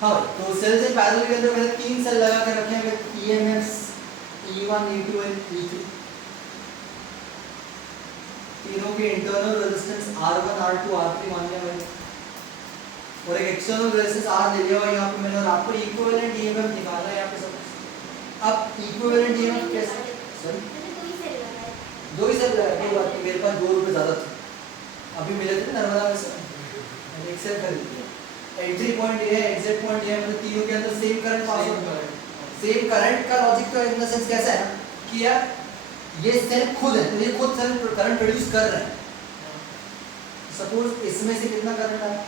हाँ तो sales in parallel के अंदर मैंने 3 सेल लगा के रखे हैं with EMFs E1 E2 and E3। तीनों के internal resistance R1 R2 R3 मान लिया मैंने और एक एक्सटर्नल रेजिस्टेंस R ले लिया और यहाँ पे मैंने और आपको इक्विवेलेंट ईएमएफ निकालना है यहाँ पे सब। अब इक्विवेलेंट ईएमएफ कैसे सॉरी दो ही सेल लगाए कोई बात नहीं मेरे पास 2 रुपए ज्यादा थे अभी मिले थे नर्मदा में से मैंने एक सेल खरीद लिया। एंट्री पॉइंट ये है एग्जिट पॉइंट ये है मतलब तीनों के अंदर सेम करंट पास होता है। सेम करंट का लॉजिक तो इन द सेंस कैसा है ना कि यार ये सेल खुद है तो ये खुद सेल करंट प्रोड्यूस कर रहा है। सपोज इसमें से कितना करंट आया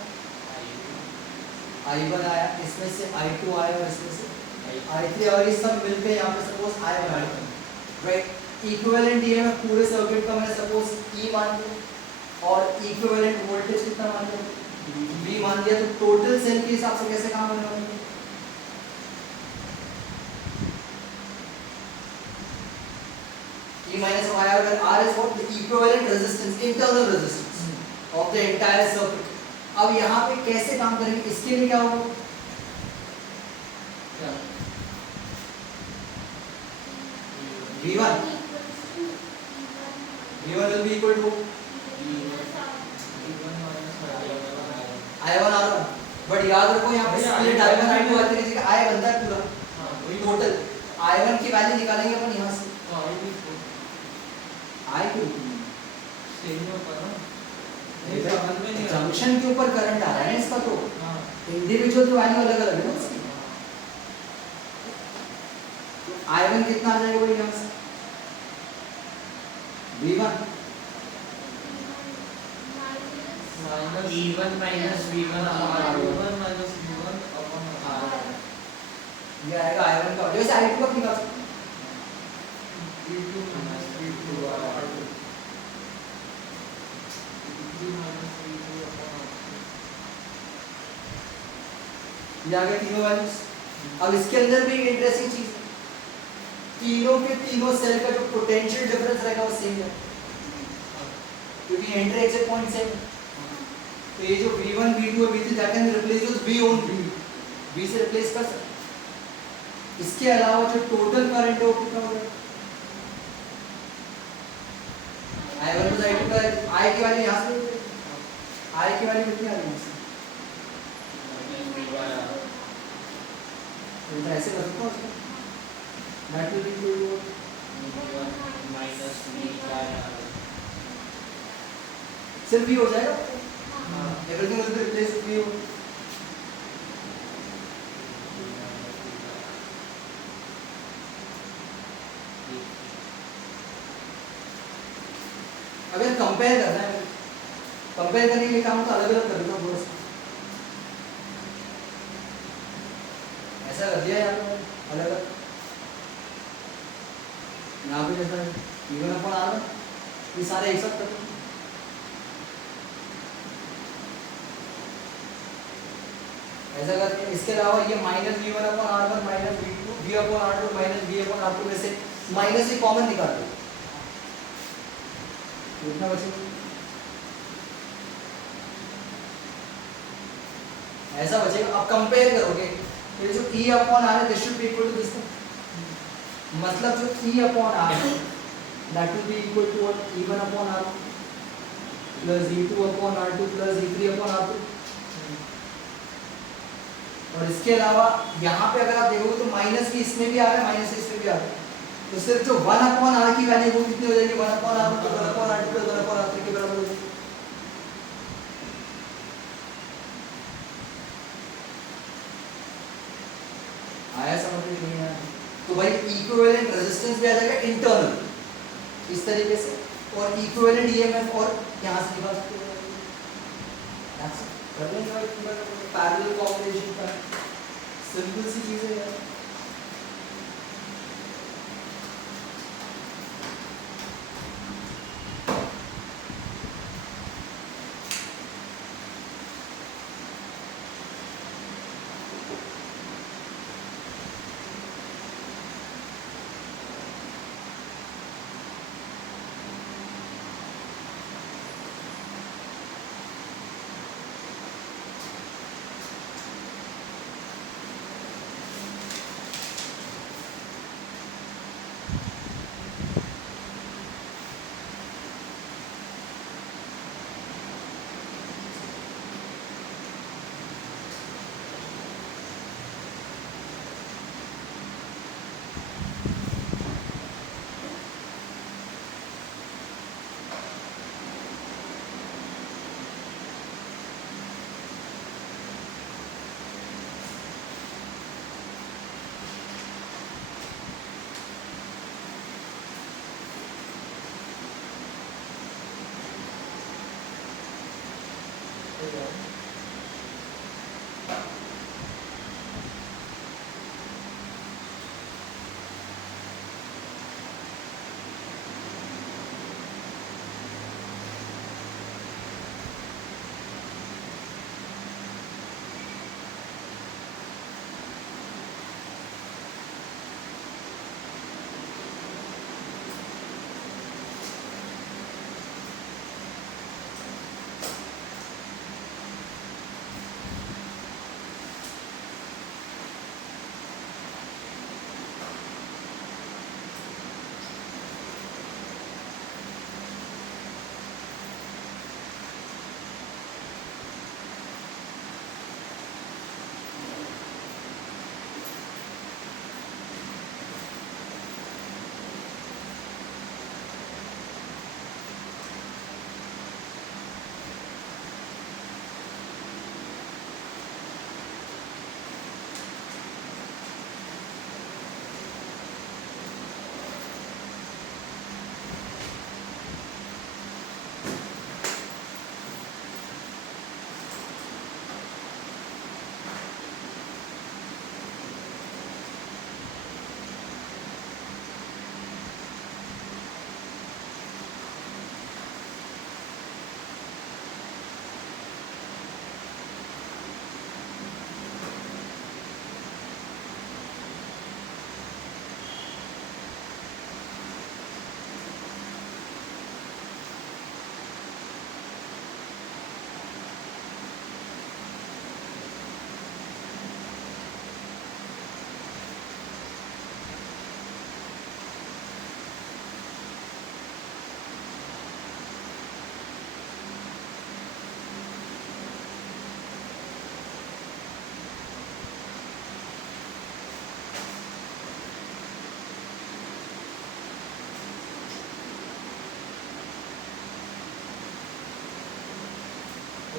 I1 आया इसमें से I2 आया और इसमें से I3 और ये सब मिलके यहाँ पे सपोज I1 आया राइट। इक्विवेलेंट ईएमएफ पूरे सर्किट का मैंने सपोज E मान लिया और इक्विवेलेंट वोल्टेज कितना मान लिया V मान लिया तो टोटल सेल के हिसाब से कैसे काम होने वाला है E minus of IR where R is what the equivalent resistance internal resistance of the entire circuit। अब यहाँ पे कैसे काम करेंगे इसके लिए क्या होगा V1 will be equal to I1 R1 but याद रखो यहाँ पे स्प्लिट I1 I2 आते की जगह I बनता है पूरा टोटल I1 की वैल्यू निकालेंगे अपन यहाँ से I क्यों जंक्शन के ऊपर करंट आ रहा है इसका तो इंडिविजुअल की वैल्यू अलग अलग है ना उसकी। तो I1 कितना आ जाएगा भाई यहाँ से V1 E1 minus V1 R1 minus V1 upon R ये आएगा I1 का जैसे I2 का निकाल सकते V2 minus V2 R2 V2 minus V2 upon R2 ये आ गया तीनों वैल्यूज। अब इसके अंदर भी एक इंटरेस्टिंग चीज है तीनों के तीनों सेल का जो पोटेंशियल डिफरेंस रहेगा वो सेम है क्योंकि एंट्री एग्जिट पॉइंट सेम है। तो ये जो V1 V2 और V3 that can replace with V only V से रिप्लेस कर सकते। इसके अलावा जो टोटल करंट है वो कितना होगा I1 प्लस I2 का I की वैल्यू यहाँ से I की वैल्यू कितनी आ रही है तो ऐसे कर सकते हो उसको that will be equal to minus V by R सिर्फ V हो जाएगा everything will be replace with V। अगर कंपेयर करना है कंपेयर करने के लिए काम तो अलग अलग कर देता हूँ थोड़ा सा ऐसा कर दिया यार अलग अलग यहाँ पे जैसा E1 अपन आ रहा है ये सारे एक साथ कर दो ऐसा करके इसके अलावा ये माइनस V1 अपन R1 माइनस V2 V अपन R2 माइनस V अपन R2 में से माइनस ही कॉमन निकाल दो कितना बचेगा ऐसा बचेगा। अब कंपेयर करोगे ये जो E अपॉन R है this should be equal to this मतलब जो E अपॉन R है that will be equal to what E1 upon R plus E2 upon R2 plus E3 upon R2। और इसके अलावा यहाँ पे अगर आप देखोगे तो माइनस भी इसमें भी आ रहा है माइनस इसमें भी आ रहा है तो सिर्फ जो 1 अपॉन R की वैल्यू वो कितनी हो जाएगी 1 अपॉन R तो 1 upon R2 plus 1 upon R3 के बराबर हो जाएगी। आया समझ में नहीं आया तो भाई इक्विवेलेंट रेजिस्टेंस भी आ जाएगा इंटरनल इस तरीके से और इक्विवेलेंट ईएमएफ और यहाँ से निकाल सकते हो कर लेंगे भाई पैरेलल कॉम्बिनेशन का सिंपल सी चीज है यार।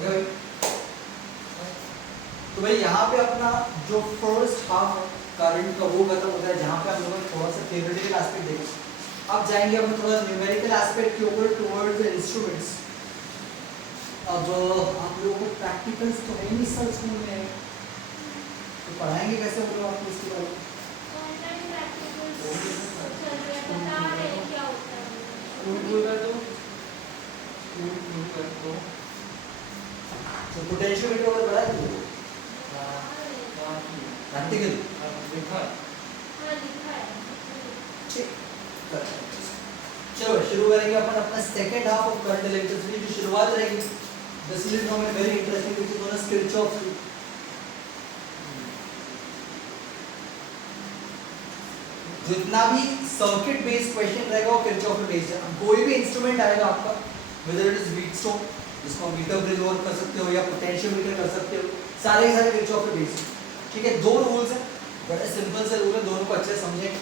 ओके भाई, तो भाई यहाँ पे अपना जो फर्स्ट हाफ है करंट का वो खत्म होता है, जहाँ पे हम लोगों ने थोड़ा सा थियोरेटिकल एस्पेक्ट देखा। अब जाएंगे हम थोड़ा न्यूमेरिकल एस्पेक्ट के ऊपर टुवर्ड्स द इंस्ट्रूमेंट्स। अब आप लोगों को प्रैक्टिकल्स तो है नहीं सर स्कूल में, तो पढ़ाएंगे कैसे हम लोग आपको इसके बारे में? तो पोटेंशियोमीटर और बड़ा है प्रैक्टिकल ठीक। चलो शुरू करेंगे अपन अपना second half of current electricity. जो शुरुआत रहेगी this is now very interesting which is known as Kirchhoff's law. जितना भी सर्किट बेस्ड क्वेश्चन रहेगा वो किरचॉफ पे बेस्ड है। कोई भी इंस्ट्रूमेंट आएगा आपका, वेदर इट इज व्हीटस्टोन जिसको हम मीटर ब्रिज वर्क कर सकते हो या पोटेंशियोमीटर कर सकते हो, सारे के सारे किरचॉफ पे बेस्ड। ठीक है, दो रूल्स हैं, बड़े सिंपल से रूल है, दोनों को अच्छे से समझें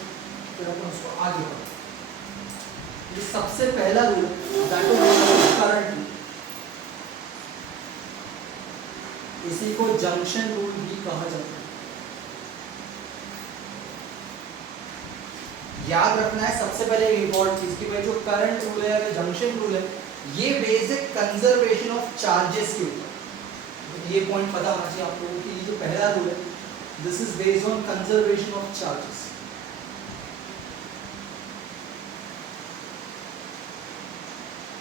फिर अपन उसको आगे बढ़ें। ये सबसे पहला रूल दैट इज करंट, इसी को जंक्शन रूल भी कहा जाता है। याद रखना है सबसे पहले एक इंपॉर्टेंट चीज कि भाई जो करंट रूल है या जंक्शन रूल है ये बेसिक कंजर्वेशन ऑफ चार्जेस के ऊपर, ये पॉइंट पता होना चाहिए आप लोगों को कि ये जो पहला रूल है this is based on conservation of charges.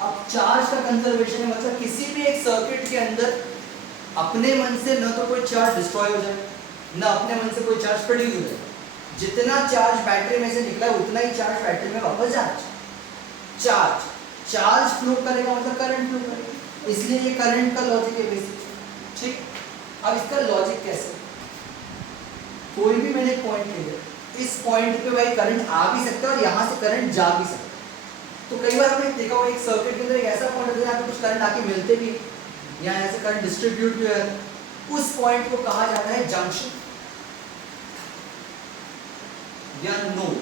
अब चार्ज का कंजर्वेशन है मतलब किसी भी एक सर्किट के अंदर अपने मन से न तो कोई चार्ज डिस्ट्रॉय हो जाए न अपने मन से कोई चार्ज प्रोड्यूस हो जाए। जितना चार्ज बैटरी में से निकला उतना ही चार्ज बैटरी में वापस जाना। चार्ज फ्लो करेगा मतलब करंट फ्लो करेगा, इसलिए ये करंट का लॉजिक है बेसिक। ठीक, अब इसका लॉजिक कैसे, कोई भी मैंने पॉइंट ले लिया, इस पॉइंट पे भाई करंट आ भी सकता है और यहाँ से करंट जा भी सकता है। तो कई बार हमने देखा होगा एक सर्किट के अंदर एक ऐसा पॉइंट होता है जहाँ पे कुछ करंट आके मिलते भी या ऐसे करंट डिस्ट्रीब्यूट भी हो जाता है, उस पॉइंट को कहा जाता है जंक्शन या नोड।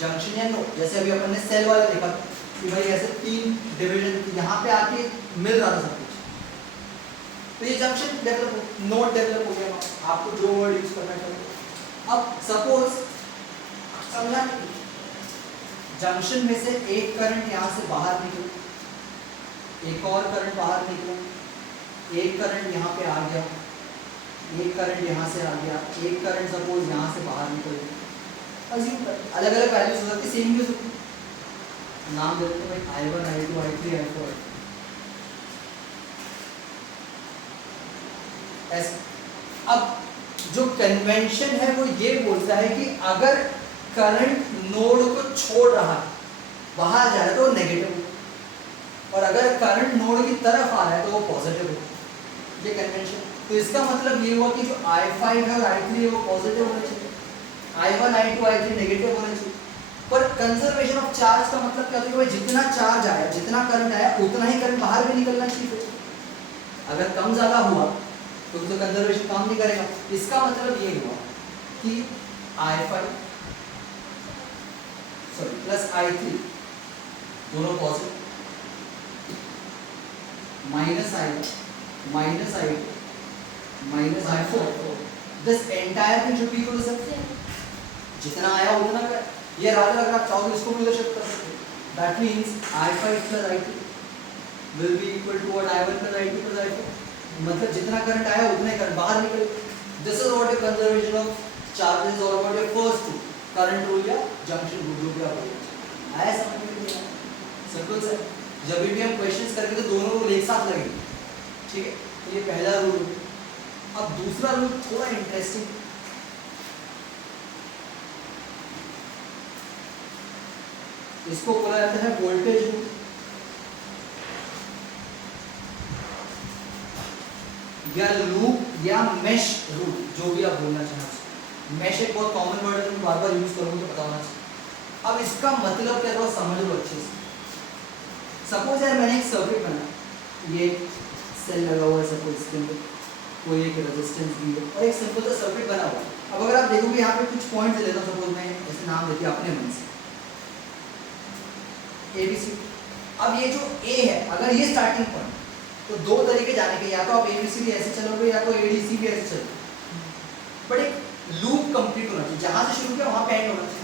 जंक्शन या नोड, जैसे अभी अपन ने सेल वाला देखा कि भाई ऐसे तीन डिवीजन यहाँ पे आके मिल रहा था सब कुछ, तो ये जंक्शन डेवलप हो, नोड डेवलप हो गया। आपको जो वर्ड यूज करना चाहिए। अब सपोज समझा जंक्शन में से एक करंट यहाँ से बाहर निकला, एक और करंट बाहर निकला, एक करंट यहाँ पे आ गया, एक करंट यहाँ से आ गया, एक करंट सपोज यहाँ से बाहर निकल गया। अलग अलग वैल्यूज हो सकती है, सेम भी हो सकती है। नाम दे देते हैं भाई I1 I2 I3 I4 ऐसे। अब जो कन्वेंशन है वो ये बोलता है कि अगर करंट नोड को छोड़ रहा है बाहर जा रहा है तो वो नेगेटिव हो, और अगर करंट नोड की तरफ आ रहा है तो वो पॉजिटिव हो। ये कन्वेंशन। तो इसका मतलब ये हुआ कि जो I5 है और I3 है वो पॉजिटिव होना चाहिए, I1 I2 I3 नेगेटिव होना चाहिए। पर कंजर्वेशन ऑफ चार्ज का मतलब क्या होता है कि भाई जितना चार्ज आया, जितना करंट आया उतना ही करंट बाहर भी निकलना चाहिए। अगर कम ज्यादा हुआ तो कंजर्वेशन काम नहीं करेगा। इसका मतलब ये हुआ कि I5 प्लस I3 दोनों positive, minus I1 minus I2 minus I4, this entire thing should be equal to same. जितना आया उतना कर, ये रादर अगर आप चाहो तो इसको भी शिफ्ट कर सकते हो। That means I5 plus I3 will be equal to what I1 plus I2 plus I4, मतलब जितना करंट आया उतना ही करंट बाहर निकले। This is what a conservation of charges और what a first rule, current rule या जंक्शन रूल जो भी आप बोलते हैं। आया समझ में नहीं आया? सिंपल से जब भी हम क्वेश्चंस करेंगे तो दोनों रूल एक साथ लगेंगे। ठीक है, तो ये पहला रूल। अब दूसरा रूल थोड़ा इंटरेस्टिंग, इसको बोला जाता है वोल्टेज रूल या लूप या मेश रूल, जो भी आप बोलना चाहें। मेश एक बहुत कॉमन वर्ड है, मैं बार बार यूज करूंगा तो पता होना चाहिए। अब इसका मतलब क्या है समझ लो अच्छे से। सपोज यार मैंने एक सर्किट बनाया, ये सेल लगा हुआ है, सपोज इसके अंदर कोई एक रेजिस्टेंस भी है और एक सिंपल सा सर्किट बना हुआ है। अब अगर आप देखोगे यहाँ पे कुछ पॉइंट लेता हूँ, सपोज मैं ऐसे नाम देती अपने मन से ABC। अब ये जो A है, अगर ये स्टार्टिंग पॉइंट तो दो तरीके जाने के, या तो आप एबीसीडी ऐसे चलोगे या तो एडीसी भी ऐसे चलोगे, बट एक लूप कंप्लीट होना चाहिए, जहां से शुरू किया वहां पे एंड होना चाहिए।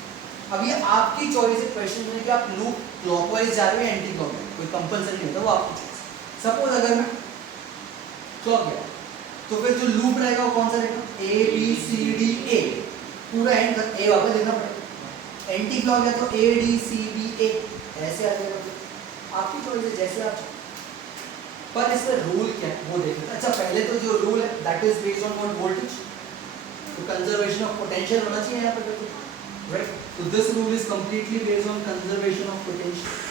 अब ये आपकी चॉइस है क्वेश्चन में कि आप लूप क्लॉकवाइज जा रहे हो या एंटी क्लॉकवाइज, कोई कंपलसरी नहीं होता, वो आपकी चॉइस। सपोज अगर मैं क्लॉक गया तो फिर जो लूप रहेगा वो कौन सा रहेगा, A B C D A, पूरा एंड तक ए वापस लिखना पड़ेगा। एंटी क्लॉक है तो ए डी सी बी ए ऐसे आ जाएगा, आपकी चॉइस है जैसे आप। पर इसमें रूल क्या है वो देखो। अच्छा पहले तो जो रूल है that is based on what voltage, तो कंजर्वेशन ऑफ पोटेंशियल होना चाहिए यहाँ पे देखो, राइट। तो this rule is completely based on conservation of potential.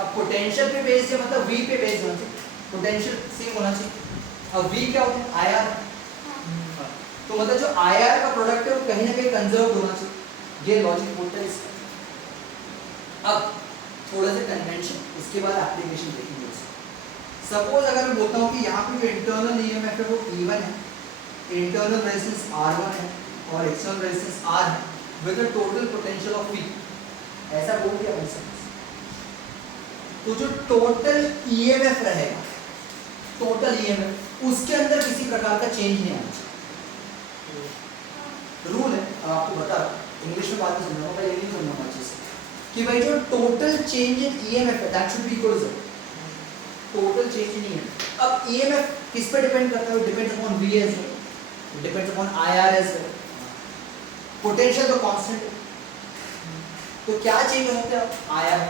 अब पोटेंशियल पे बेस्ड है मतलब V पे बेस्ड होना चाहिए, पोटेंशियल सेम होना चाहिए। अब V क्या होता है, IR, तो मतलब जो IR का प्रोडक्ट है वो कहीं ना कहीं कंजर्व होना चाहिए, ये लॉजिक होता है इसका। अब थोड़ा सा कन्वेंशन, इसके बाद एप्लीकेशन देखेंगे। सपोज अगर मैं बोलता हूँ कि यहाँ पे जो इंटरनल ईएमएफ है वो E1 है, इंटरनल रेजिस्टेंस R1 है और एक्सटर्नल रेजिस्टेंस R है with a total potential of V, ऐसा बोल दिया भाई सब। तो जो टोटल ईएमएफ रहेगा, टोटल ईएमएफ, उसके अंदर किसी प्रकार का चेंज नहीं आना चाहिए। रूल है, आपको बता इंग्लिश में बात नहीं समझाऊंगा, पहले इंग्लिश समझाऊंगा अच्छे से, कि भाई जो टोटल चेंज इन ईएमएफ है that should be equal to total change in EMF. अब ईएमएफ किस पे डिपेंड करता है, depends upon V as well, depends upon IR as well. Potential तो कांस्टेंट है, तो क्या चेंज होता है, IR,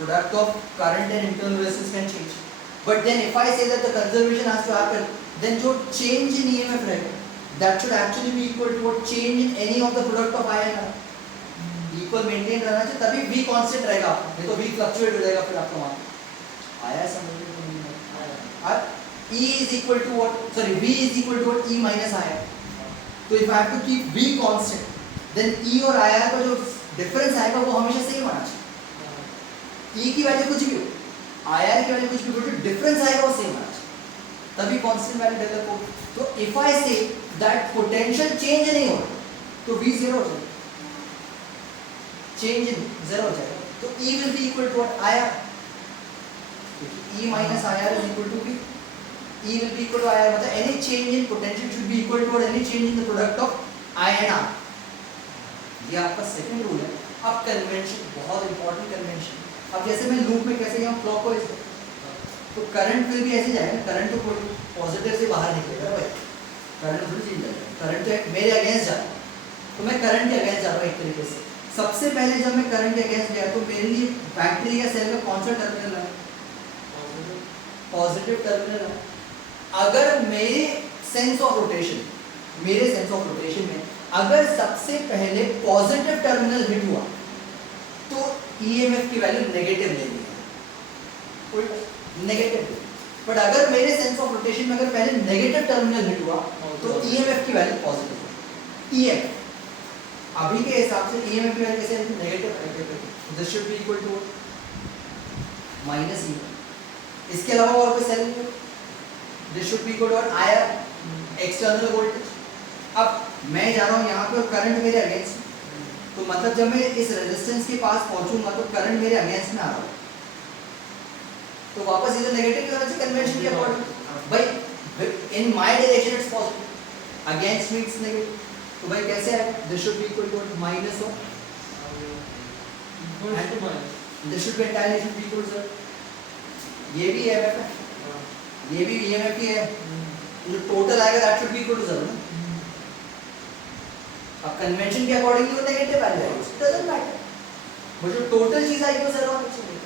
product of current and internal resistance can change, but then if I say that the conservation has to happen, then जो change in EMF रहेगा that should actually be equal to what change in any of the product of I and R, equal maintain रहना चाहिए, तभी V constant रहेगा, नहीं तो V fluctuate हो जाएगा फिर आपका मान। आया समझ में नहीं आया? E is equal to what, sorry V is equal to what, E minus IR, तो if I have to keep V constant, then E और IR का जो difference आएगा वो हमेशा सेम आना चाहिए। E की वैल्यू कुछ भी हो, IR की वैल्यू कुछ भी हो, जो डिफरेंस आएगा वो सेम आना चाहिए, तभी कांस्टेंट वैल्यू डेवलप होगी। तो if I say that potential change नहीं हो तो V जीरो हो जाएगा, चेंज इन जीरो हो जाएगा, तो E will be equal to what, IR, E minus IR is equal to V, E will be equal to IR, मतलब any change in potential should be equal to any change in the product of I and R, ये आपका second rule है। अब convention, बहुत important convention. अब जैसे मैं loop में कैसे गया क्लॉकवाइज, तो करंट फिर भी ऐसे जाएगा, करंट तो पॉजिटिव से बाहर निकलेगा भाई, करंट थोड़ी चेंज जाएगा, करंट तो मेरे अगेंस्ट जा रहा है, तो मैं करंट के अगेंस्ट जा रहा हूँ एक तरीके से। सबसे पहले जब मैं करंट के अगेंस्ट गया तो मेरे लिए बैटरी या सेल का कौन सा टर्मिनल है, पॉजिटिव टर्मिनल है। अगर मेरे सेंस ऑफ रोटेशन, मेरे सेंस ऑफ रोटेशन में अगर सबसे पहले पॉजिटिव टर्मिनल हिट हुआ तो ईएमएफ की वैल्यू नेगेटिव लेनी है, नेगेटिव। बट अगर मेरे सेंस ऑफ रोटेशन में अगर पहले नेगेटिव टर्मिनल हिट हुआ तो ईएमएफ की वैल्यू पॉजिटिव है। ईएमएफ अभी के हिसाब से ईएमएफ की वैल्यू कैसे negative, this should be equal to minus E. इसके अलावा और कोई सेल नहीं, this should be equal to IR, external voltage. अब मैं जा रहा हूँ यहाँ पे और करंट मेरे अगेंस्ट, तो मतलब जब मैं इस रेजिस्टेंस के पास पहुंचूंगा तो करंट मेरे अगेंस्ट में आ रहा है, तो वापस इधर नेगेटिव की तरफ से कन्वेंशन के अकॉर्डिंग भाई in my direction it's positive, against me it's negative, तो भाई कैसे है, this should be equal to minus of, this should be entirely should be equal to, ये भी ईएमएफ है, ये भी ईएमएफ ही है, जो टोटल आएगा that should be equal to 0 ना। अब कन्वेंशन के अकॉर्डिंग वो नेगेटिव वैल्यू है, इट डजंट मैटर, बट जो टोटल चीज आएगी वो 0 होनी चाहिए।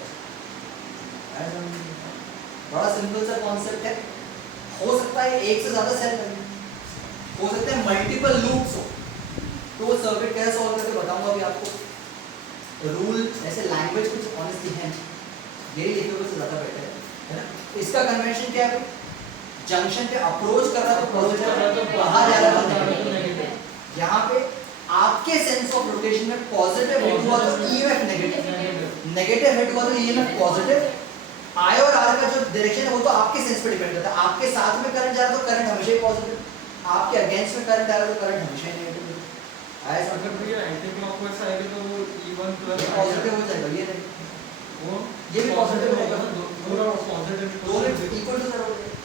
बड़ा सिंपल सा कॉन्सेप्ट है। हो सकता है एक से ज्यादा सेल बने, हो सकता है मल्टीपल लूप्स हो, तो वो सर्किट कैसे सॉल्व करके बताऊंगा अभी आपको। रूल ऐसे लैंग्वेज कुछ ऑनेस्टली है, यही लिखोगे तो ज्यादा बेटर है ना। इसका कन्वेंशन क्या है, जंक्शन पे अप्रोच कर रहा तो पॉजिटिव, बाहर जा रहा तो नेगेटिव। यहाँ पे आपके सेंस ऑफ रोटेशन में पॉजिटिव हिट हुआ तो ईएमएफ नेगेटिव, नेगेटिव हिट हुआ तो ईएमएफ पॉजिटिव। आई और आर का जो डायरेक्शन है वो तो आपके सेंस पे डिपेंड करता है। आपके साथ में करंट जा रहा है तो करंट हमेशा ही पॉजिटिव, आपके अगेंस्ट में करंट आ रहा है तो करंट हमेशा ही नेगेटिव। आया सब अगर भैया एंटी क्लॉकवाइज आएगा तो वो E1 प्लस पॉजिटिव हो जाएगा ये नहीं वो ये भी पॉजिटिव रहेगा ना पूरा पॉजिटिव दोनों इक्वल टू जीरो हो जाएगा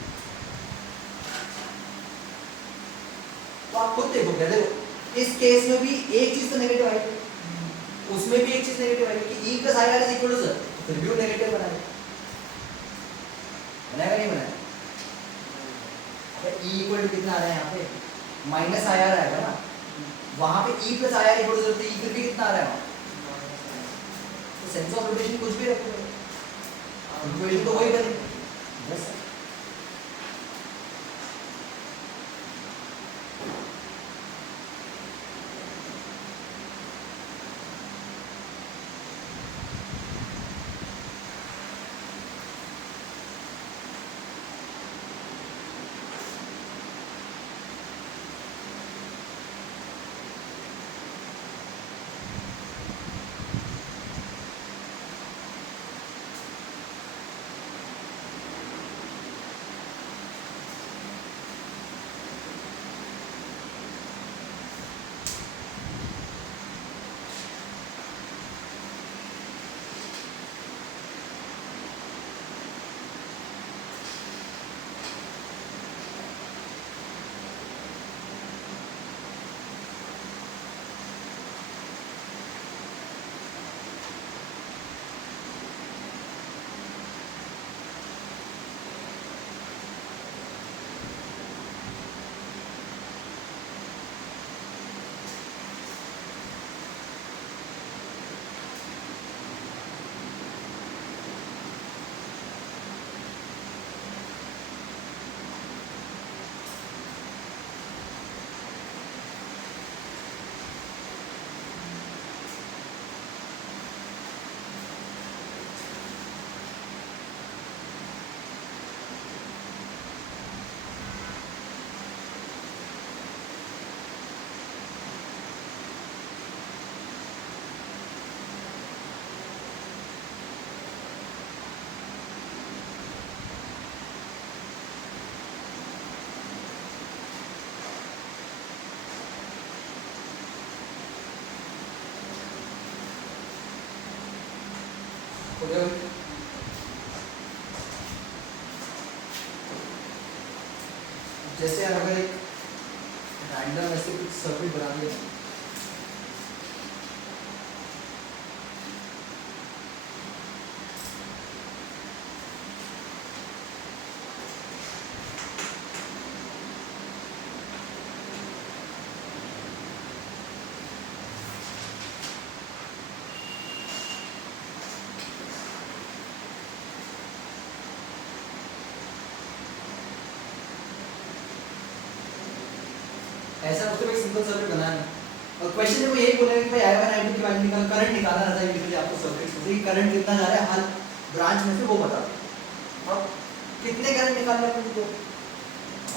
तो आप खुद देखो क्या देखो इस केस में भी एक चीज तो नेगेटिव आएगी उसमें भी एक चीज नेगेटिव आएगी कि e plus I R is equal to sir फिर भी वो नेगेटिव बनाएगा बनाएगा नहीं बनाएगा e इक्वल टू कितना आ रहा है यहाँ पे माइनस आई आर आएगा ना वहां पे e plus I R equal to e फिर भी कितना आ रहा है वहां तो सेंस ऑफ रोटेशन कुछ भी रखो इक्वेशन तो वही बनेगी बस हो गया भाई जैसे अगर एक रैंडम ऐसे कुछ सर्किट बना दिया ऐसा उसको एक सिंपल सर्किट बनाना है और क्वेश्चन में वो यही बोलेगा कि भाई I1 I2 की वैल्यू निकाल करंट निकालना रहता है यूजुअली आपको सर्किट से कि करंट कितना जा रहा है हर ब्रांच में से वो बता दो अब कितने करंट निकालने हैं आपको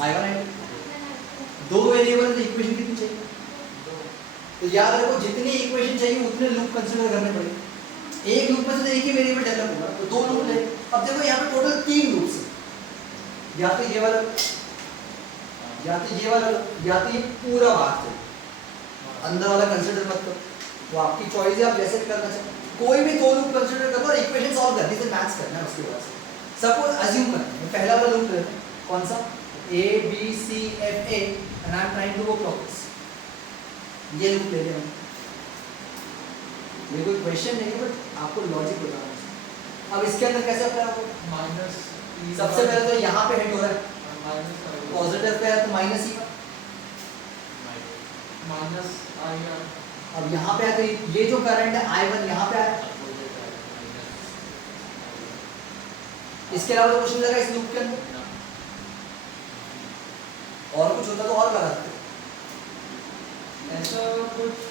I1 I2 दो वेरिएबल तो इक्वेशन कितनी चाहिए तो याद रखो जितनी इक्वेशन चाहिए उतने लूप कंसीडर करने पड़ेंगे एक लूप में से एक ही वेरिएबल डेवलप होगा तो दो लूप ले अब देखो यहाँ पे टोटल 3 लूप्स हैं या तो ये वाला या तो ये वाला या तो ये पूरा भाग से अंदर वाला कंसीडर मत करो वो आपकी चॉइस है आप जैसे करना चाहते कोई भी दो लूप कंसीडर कर लो और इक्वेशन सॉल्व करनी है मैथ्स करना है उसके बाद से सपोज अज्यूम करते हैं पहला वाला लूप लेते हैं कौन सा A B C F A and I am trying to go clockwise ये लूप ले लिया ये कोई क्वेश्चन नहीं है बट आपको लॉजिक बताना है अब इसके अंदर कैसे अप्लाई होगा माइनस सबसे पहले तो यहाँ पे हिट हो रहा है पॉजिटिव पे है तो minus he minus I R अब यहाँ पे है तो ये जो करंट है I1 यहाँ पे है इसके अलावा तो कुछ नहीं लगा इस लूप के अंदर और कुछ होता तो और लगा सकते ऐसा कुछ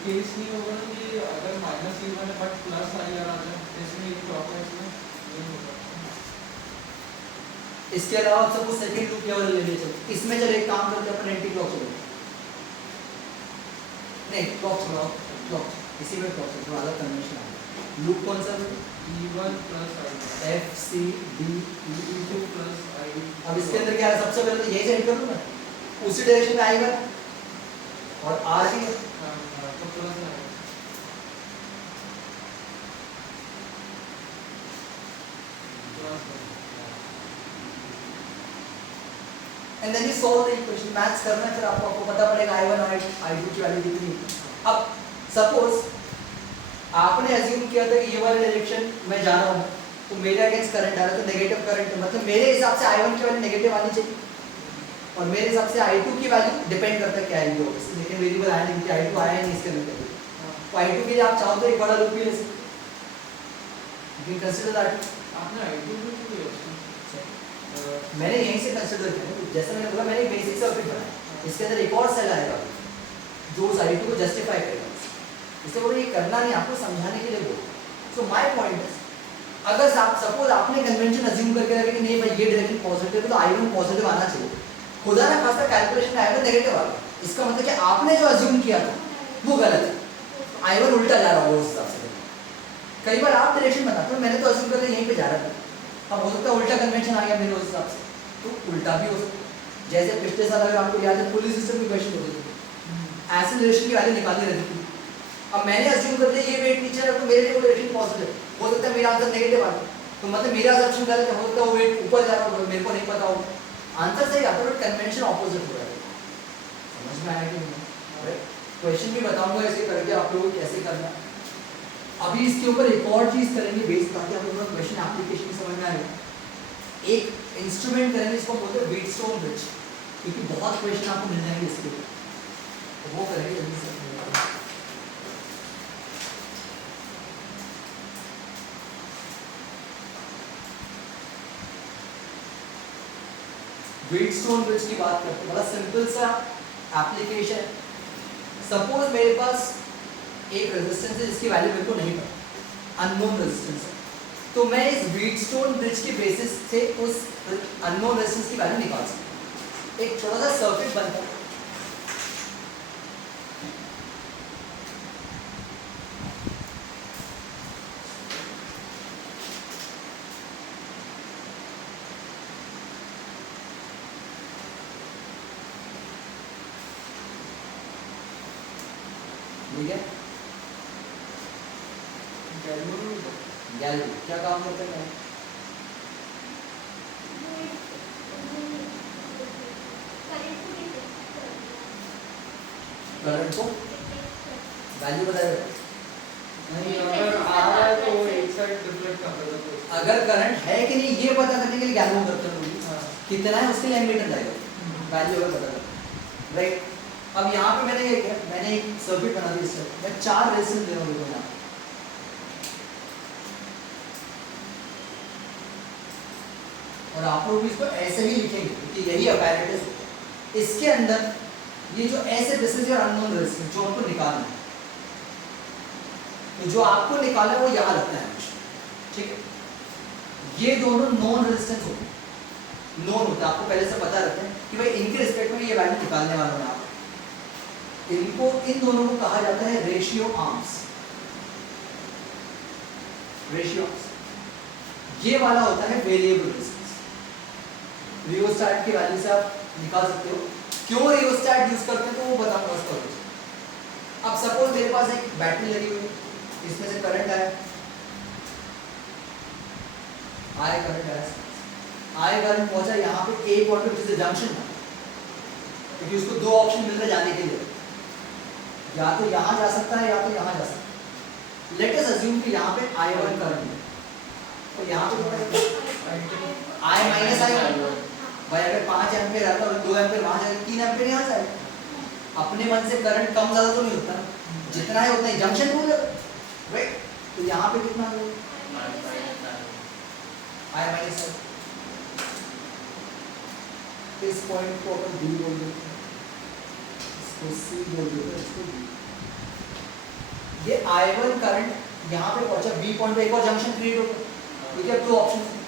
केस नहीं होगा कि अगर माइनस E1 है बट प्लस आई आर आ जाए इसमें क्लॉकवाइज में नहीं होगा इसके अलावा सब सेकंड लूप लेवल ले लीजिए इसमें चले एक काम करते हैं अपन एंटी क्लॉक चलो नहीं क्लॉक चलाओ क्लॉक इसी में क्लॉक थोड़ा अलग कन्वेंशन है लूप कौन सा E1 plus I F C D E2 plus I अब इसके अंदर क्या है सबसे पहले तो यही से हिट कर दूं मैं उसी डायरेक्शन में आएगा और आर भी है। तो प्लस आएगा। And then you solve the equation, maths करना है, फिर आपको पता पड़ेगा I1 और I2 की वैल्यू कितनी है। अब सपोज आपने अज्यूम किया था कि ये वाली डायरेक्शन में जा रहा हूँ, तो मेरे अगेंस्ट करंट आ रहा है, तो नेगेटिव करंट है, मतलब मेरे हिसाब से I1 की वैल्यू नेगेटिव आनी चाहिए और मेरे हिसाब से I2 की वैल्यू डिपेंड करता है क्या आएगी ऑब्वियसली, लेकिन वेरिएबल आया नहीं, क्योंकि I2 आया नहीं इसके अंदर। तो I2 के लिए आप चाहो तो एक बड़ा लूप भी ले सकते हो, यू कैन कंसीडर दैट। आपने आईडी भी तो किया उसमें। मैंने यहीं से कंसीडर किया, जैसे मैंने बोला मैंने एक बेसिक सर्किट बनाया, इसके अंदर एक और सेल आएगा जो उस I2 को जस्टिफाई करेगा, इसलिए बोलो ये करना नहीं, आपको समझाने के लिए बोलो। सो माय पॉइंट इज, अगर आप सपोज आपने कन्वेंशन अज्यूम करके रखे कि नहीं भाई ये डायरेक्शन पॉजिटिव है तो I1 पॉजिटिव आना चाहिए, खुदा ना खास्ता कैलकुलेशन में आएगा नेगेटिव आ गया, इसका मतलब कि आपने जो अज्यूम किया था वो गलत है, I1 उल्टा जा रहा होगा उस हिसाब से। कई बार आप डायरेक्शन बनाते हो, मैंने तो अज्यूम कर लिया यहीं पे जा रहा था, अब हो सकता है उल्टा कन्वेंशन आ गया मेरे उस हिसाब से, तो उल्टा भी हो सकता है। जैसे पिछले साल अगर आपको याद है पुलिस सिस्टम की क्वेश्चन होती थी, एक्सेलरेशन की वैल्यू निकालनी रहती थी, अब मैंने अज्यूम कर लिया ये वेट नीचे है तो मेरे लिए वो डायरेक्शन पॉजिटिव, हो सकता है मेरा आंसर नेगेटिव आ जाए, तो मतलब मेरा असम्पशन गलत है, हो सकता है वो वेट ऊपर जा रहा हो, मेरे को नहीं पता हो, आंसर सही आता है बट कन्वेंशन ऑपोजिट हो रहा है। समझ में आया कि नहीं? क्वेश्चन भी बताऊंगा ऐसे करके आप लोगों को कैसे करना। अभी इसके ऊपर एक और चीज करेंगे बेस, ताकि आप लोगों को क्वेश्चन एप्लीकेशन समझ में आएगा। एक इंस्ट्रूमेंट करेंगे इसको बोलते हैं व्हीटस्टोन ब्रिज, क्योंकि बहुत क्वेश्चन आपको मिल जाएंगे इसके ऊपर, तो वो करेंगे जल्दी से। व्हीटस्टोन ब्रिज की बात करते हैं, बड़ा सिंपल सा एप्लीकेशन। सपोज मेरे पास एक रेजिस्टेंस है जिसकी वैल्यू मेरे को नहीं पता, अननोन रेजिस्टेंस है, तो मैं इस व्हीटस्टोन ब्रिज के बेसिस से उस अननोन रेजिस्टेंस की वैल्यू निकाल सकता हूं। एक छोटा सा सर्किट बनता है, ठीक है? गैलरी क्या काम करते हैं? करंट को वैल्यू बताएगा नहीं, अगर आ रहा है तो एक साइड रिफ्लेक्ट कर देगा तो अगर करंट है कि नहीं ये पता करने के लिए गैल्वो करते हैं, कितना है उसके लिए एमीटर जाएगा, वैल्यू अगर पता करना, राइट? अब यहाँ पे मैंने ये किया, मैंने एक सर्किट बना दी, इससे मैं 4 रेजिस्टेंस दे रहा हूँ यहाँ, और आप लोग भी इसको ऐसे ही लिखेंगे क्योंकि यही अपैरेटस है। इसके अंदर ये जो ऐसे this is your unknown resistance जो आपको निकालना है, तो जो आपको निकालना है वो यहाँ लगता है, ठीक है? ये दोनों नॉन रेजिस्टेंस होते हैं, नॉन होता है, आपको पहले से पता रहता है कि भाई इनके रिस्पेक्ट में ये वैल्यू निकालने वाला हूं आप, इनको इन दोनों को कहा जाता है रेशियो आर्म्स। रेशियो आर्म्स ये वाला होता है वेरिएबल रेजिस्टेंस, रियोस्टैट की वैल्यू से आप निकाल सकते हो। क्यों रियोस्टैट यूज करते हैं तो वो बताऊंगा उसका। अब सपोज मेरे पास एक बैटरी लगी हुई है, इसमें से करंट आया, करंट पहुंचा यहाँ पे एक पॉइंट पे, जिसे जंक्शन था, क्योंकि उसको 2 ऑप्शन मिल रहे जाने के लिए, या तो यहाँ जा सकता है या तो यहाँ जा सकता है। लेट अस अज्यूम कि यहाँ पे I1 करंट है, तो यहाँ पे I माइनस I1, भाई अगर 5 एम्पीयर आता है और 2 एम्पीयर वहाँ जाएगा, 3 एम्पीयर यहाँ जाएगा। अपने मन से करंट कम ज़्यादा तो नहीं होता ना, जितना है उतना ही, जंक्शन रूल है, राइट? तो यहाँ पे कितना है I माइनस I, इस पॉइंट को अपन B बोल देते हैं, इसको C बोल देते हैं, इसको B। ये I1 करंट यहाँ पे पहुंचा, B पॉइंट पे एक और जंक्शन क्रिएट होगा, क्योंकि अब 2 ऑप्शन है,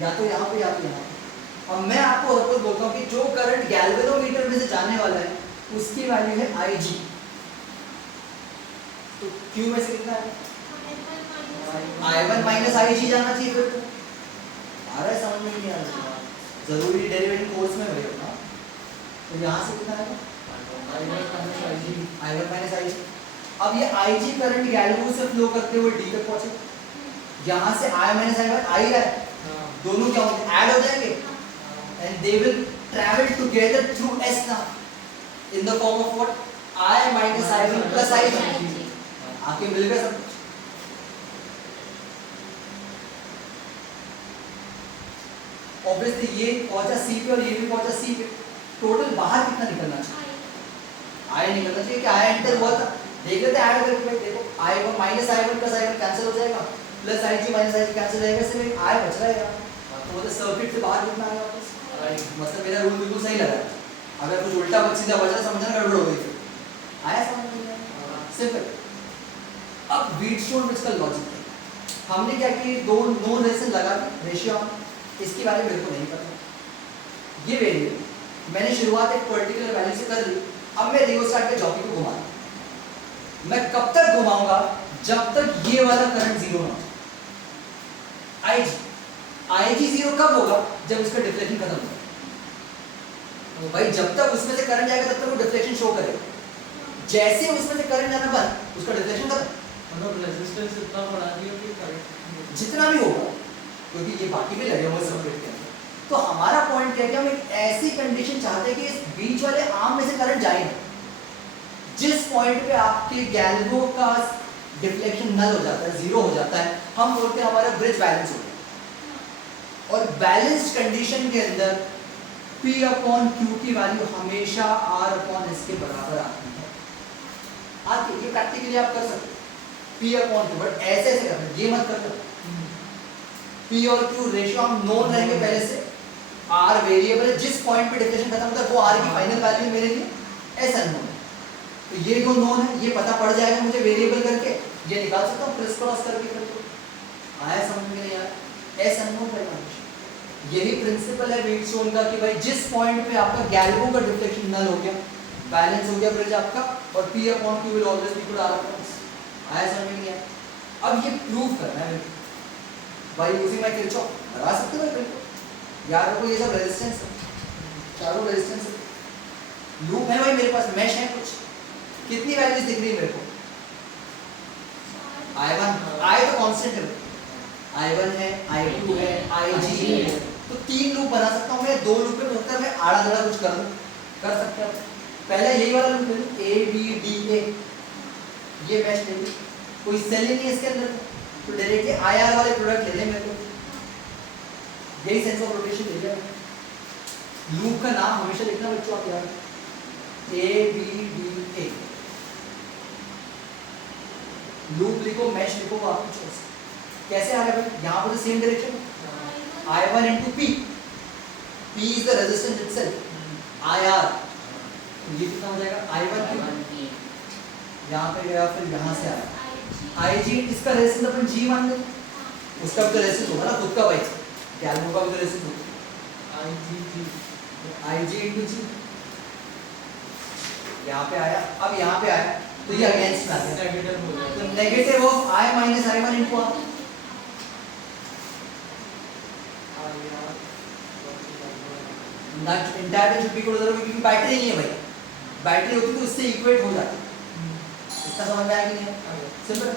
या तो यहाँ पे या तो यहाँ पे। अब मैं आपको हर रोज बोलता हूँ कि जो करंट गैल्वेनोमीटर में से जाने वाला है उसकी वैल्यू है IG, तो Q में से कितना है? I1 माइनस IG जाना चाहिए, फिर तो आ रहा है समझ में नहीं आ रहा, जरूरी डेरिवेटिव कोर्स में भैया ना, तो यहाँ से कितना आएगा I1 I1 minus IG minus IG। अब ये IG करंट गैल्वो से फ्लो करते हुए D तक पहुंचे, यहाँ से I माइनस I1 आ ही रहा है, दोनों क्या होंगे ऐड हो जाएंगे and they will travel together through S now in the form of what I minus I1 plus IG। आके मिल गए सब कुछ। ऑब्वियसली ये पहुंचा C पे और ये भी पहुंचा C पे, टोटल बाहर कितना निकलना चाहिए I निकलना चाहिए कि I एंटर हुआ था, देख लेते हैं ऐड करके भाई, देखो I1 minus I1 plus I1 cancel हो जाएगा, plus IG minus IG cancel हो जाएगा, सिर्फ एक I बच रहा है यार, तो वो तो सर्किट से बाहर कितना आएगा वापस। मतलब मेरा रूल बिल्कुल सही लगा, अगर कुछ उल्टा सीधा बचा समझना गड़बड़ हो गई, आया समझ में? सिंपल। अब व्हीटस्टोन ब्रिज का लॉजिक है, हमने क्या किया, दो नोन रेशन लगा दी रेशियो, इसके बारे में मेरे को नहीं पता, ये वेरिएबल मैंने शुरुआत एक पर्टिकुलर वैल्यू से कर ली, अब मैं रियोस्टेट के जॉकी को घुमा, मैं कब तक घुमाऊंगा जब तक ये वाला करंट जीरो ना हो। IG जीरो कब होगा, जब उसका डिफ्लेक्शन खत्म होगा, तो भाई जब तक उसमें से करंट जाएगा तब तक वो डिफ्लेक्शन शो करेगा, जैसे उसमें से करंट जाना बंद उसका डिफ्लेक्शन खत्म। मतलब रेजिस्टेंस इतना बढ़ा दिया कि करंट जितना भी होगा, क्योंकि ये बाकी भी लगे हुए सर्किट के अंदर, तो हमारा पॉइंट क्या है कि हम एक ऐसी कंडीशन चाहते हैं कि इस बीच वाले आर्म में से करंट जाए ना, जिस पॉइंट पे आपके गैल्वो का डिफ्लेक्शन नल हो जाता है, जीरो हो जाता है, हम बोलते हैं हमारा ब्रिज बैलेंस हो गया। और बैलेंस्ड कंडीशन के अंदर P अपॉन Q की वैल्यू हमेशा R अपॉन S के बराबर आती है, आती है, ये प्रैक्टिकली आप कर सकते हो P अपॉन Q, बट ऐसे ऐसे करना, ये मत करना। P और Q रेशियो हम नोन रहेंगे पहले से, R वेरिएबल है, जिस पॉइंट पे डिफ्लेक्शन खत्म होता है वो R की फाइनल वैल्यू मेरे लिए S अननोन है, तो ये जो नोन है ये पता पड़ जाएगा मुझे वेरिएबल करके, ये निकाल सकता हूँ क्रिस क्रॉस करके। आया समझ में नहीं आया? S अननोन का कंडीशन, यही प्रिंसिपल है व्हीटस्टोन का कि भाई जिस पॉइंट पे आपका गैल्वो का डिफ्लेक्शन नल हो गया, बैलेंस हो गया ब्रिज आपका, और P upon Q will always be equal R upon S। आया समझ में नहीं आया? अब ये प्रूव करना है भाई, यूजिंग माय किरचॉफ लगा सकते हो बिल्कुल, याद रखो ये सब रेजिस्टेंस है, चारों रेजिस्टेंस है, लूप है भाई मेरे पास, मैश है कुछ, कितनी वैल्यूज दिख रही है मेरे को, I1 I तो कांस्टेंट है, I1 है, I2 है, IG है, तो तीन लूप बना सकता हूँ मैं, दो लूप पे होता है मैं आड़ा दड़ा कुछ कर सकता हूँ। पहले यही वाला लूप ले लूँ A B D A, ये मैच ले लूँ, कोई सेल ही नहीं है इसके अंदर, तो डायरेक्टली IR वाले प्रोडक्ट ले लें मेरे को, यही सेंस ऑफ रोटेशन ले लिया। लूप का नाम हमेशा लिखना बच्चों आप याद, A B D A, loop लिखो, मैश लिखो, वो आपकी चॉइस। कैसे आ रहा है भाई, यहाँ पर same direction I1 into P, P is the resistance itself, IR, तो ये कितना हो जाएगा I1 Q, यहाँ पे गया फिर यहाँ से आया IG, इसका रेजिस्टेंस अपन G मान लें, उसका भी तो रेजिस्टेंस होगा ना खुद का भाई, गैल्वो का भी तो रेजिस्टेंस होगा, IG into G, यहाँ पे आया, अब यहाँ पे आया तो ये अगेंस्ट में आ गया, तो negative of I minus I1 into R, not entire should be equal to 0, क्योंकि बैटरी नहीं है भाई, बैटरी होती तो इससे इक्वेट हो जाती, इतना समझ में आया कि नहीं? सिंपल।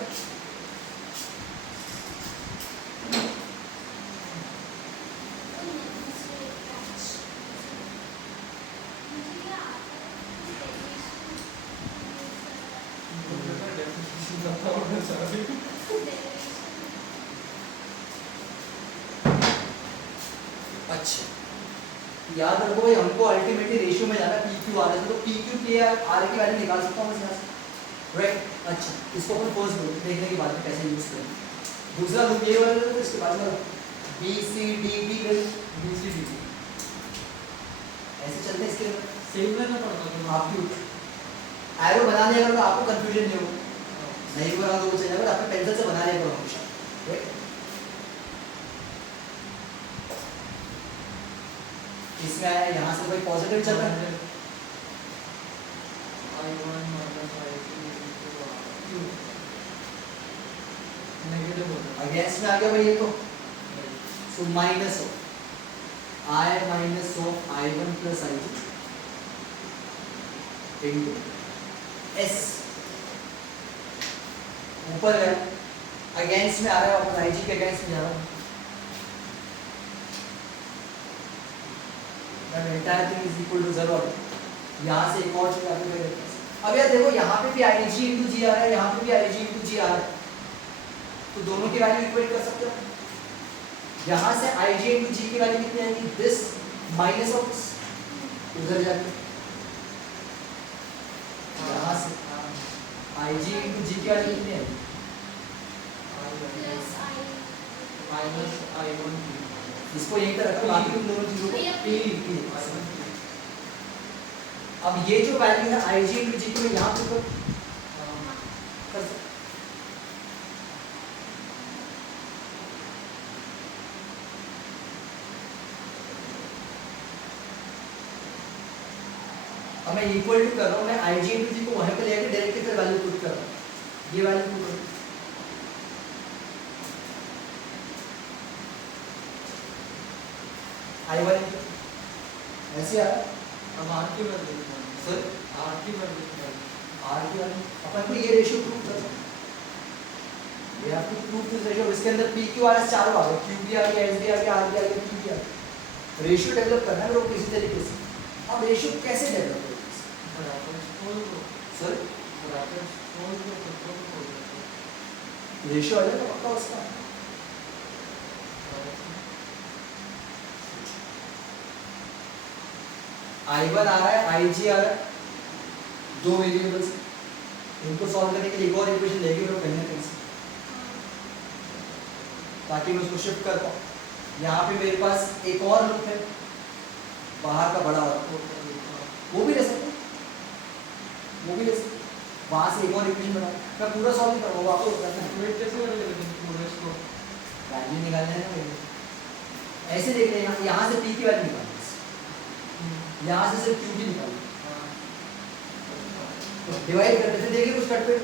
अच्छा याद रखो भाई, हमको अल्टीमेटली रेशियो में जाना PQ आर है, तो PQ के आर की वैल्यू निकाल सकता हूँ मैं यहाँ से, राइट? अच्छा, इसको अपन फर्स्ट देखने के बाद में कैसे यूज करें। दूसरा लूप ये वाला है, इसके बाद वाला BCDB BCDB ऐसे चलते हैं, इसके सेम करना पड़ता है आपकी एरो बना लिया करो, आपको कंफ्यूजन नहीं होगा, नहीं बना तो वो चल जाएगा, आपने पेंसिल से बना लिया करो हमेशा, राइट? इसमें आया, यहाँ से कोई पॉजिटिव चल रहा है, I1 minus I2 नेगेटिव होता है, अगेंस्ट में आ गया भाई ये तो, so minus of I minus of I1 plus I2, into S ऊपर है अगेंस्ट में आ रहा है वापस आईजी के अगेंस्ट में जा रहा हूँ that entire thing is equal to 0 यहाँ से एक और चीज आपको मेरे पास अब यार देखो यहाँ पे भी आईजी इनटू जी आ रहा है यहाँ पे भी आईजी इनटू जी आ रहा है तो दोनों की वैल्यू इक्वेट कर सकते हो यहाँ से आईजी इनटू जी की वैल्यू कितनी आएगी दिस माइनस ऑफ उधर जाके यहाँ से आईजी इनटू जी की वैल्यू कितनी आएगी माइनस I1 इसको यहीं पे रखो बाकी तुम दोनों चीजों को अब ये जो वैल्यू है आईजी इनटू जी की मैं यहाँ पे कर सकता अब मैं इक्वल टू कर रहा हूँ मैं आई जी इंटू जी को वहीं पे लेके डायरेक्टली फिर वैल्यू पुट कर रहा हूँ ये वैल्यू पुट कर आई वन ऐसे आ अब R की वैल्यू सर R की वैल्यू आर की वैल्यू अपन को ये रेशियो प्रूव करना है ये आपको प्रूव दिस रेशियो इसके अंदर पी क्यू आर एस चारों आ गए क्यू बी आ गया एस बी आ गया आर बी आ गया क्यू बी आ गया रेशियो डेवलप करना है मेरे को किसी तरीके से अब रेशियो कैसे डेवलप सर रेशियो आ जाएगा पक्का उसका I1 आ रहा है IG आ रहा है दो वेरिएबल्स इनको सॉल्व करने के लिए एक और इक्वेशन लेके मेरे को कहीं ना कहीं से ताकि मैं उसको शिफ्ट कर पाऊँ यहाँ पे मेरे पास एक और लूप है बाहर का बड़ा वाला वो भी ले सकते वहां से एक और इक्वेशन बना मैं पूरा सॉल्व नहीं करूँगा आपको वेट कैसे करोगे लेकिन पूरे इसको वैल्यू निकालना है ना मुझे ऐसे देख लें यहाँ से पी की वैल्यू निकालनी यहाँ से सिर्फ क्यू की निकालनी डिवाइड करते थे देखिए कुछ कट पेट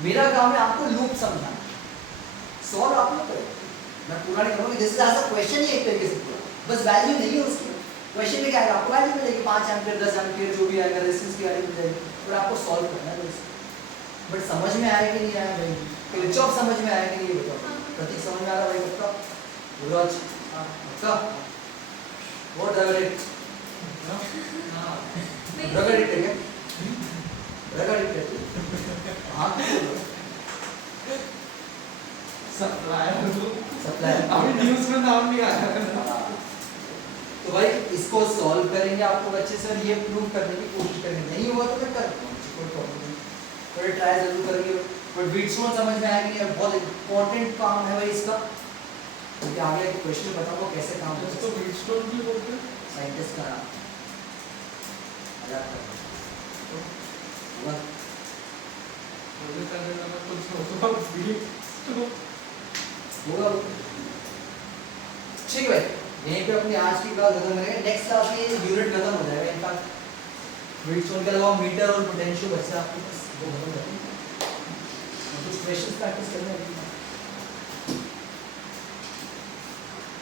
मेरा काम है आपको लूप समझाना सॉल्व आप लोग करें मैं पूरा नहीं करूँगा this is as a question ही एक तरीके से पूरा बस वैल्यू नहीं है उसकी क्वेश्चन में क्या आएगा आपको वैल्यू मिलेगी 5 एम्पीयर 10 एम्पीयर जो भी आएगा रेजिस्टेंस की वैल्यू मिल जाएगी और आपको सॉल्व करना है बस बट समझ में आया कि नहीं आया भाई किरचॉफ समझ में आया कि नहीं बताओ प्रतीक समझ में आ रहा भाई पक्का बोलो अच्छा पक्का व्हाट डज इट रगड़ इट क्या रगड़ इट हां सप्लायर अभी न्यूज़ में नाम नहीं आया तो भाई इसको सॉल्व करेंगे आपको अच्छे से ये प्रूव करने की कोशिश करेंगे नहीं हुआ तो मैं कर कोई प्रॉब्लम नहीं थोड़ा ट्राई जरूर करिए बट व्हीटस्टोन समझ में आया कि नहीं बहुत इंपॉर्टेंट काम है भाई इसका क्योंकि आगे के क्वेश्चन बताऊंगा कैसे काम करते हैं तो व्हीटस्टोन की बोलते हैं साइंटिस्ट का नाम मजाक कर रहा हूं मुझे कहने लगा कुछ होगा व्हीटस्टोन होगा ठीक है भाई यहीं पे अपनी आज की क्लास खत्म करेंगे नेक्स्ट क्लास में ये यूनिट खत्म हो जाएगा इनफैक्ट व्हीटस्टोन के अलावा मीटर और पोटेंशियो बच्चा आपके पास वो खत्म करेंगे कुछ क्वेश्चंस प्रैक्टिस करने हैं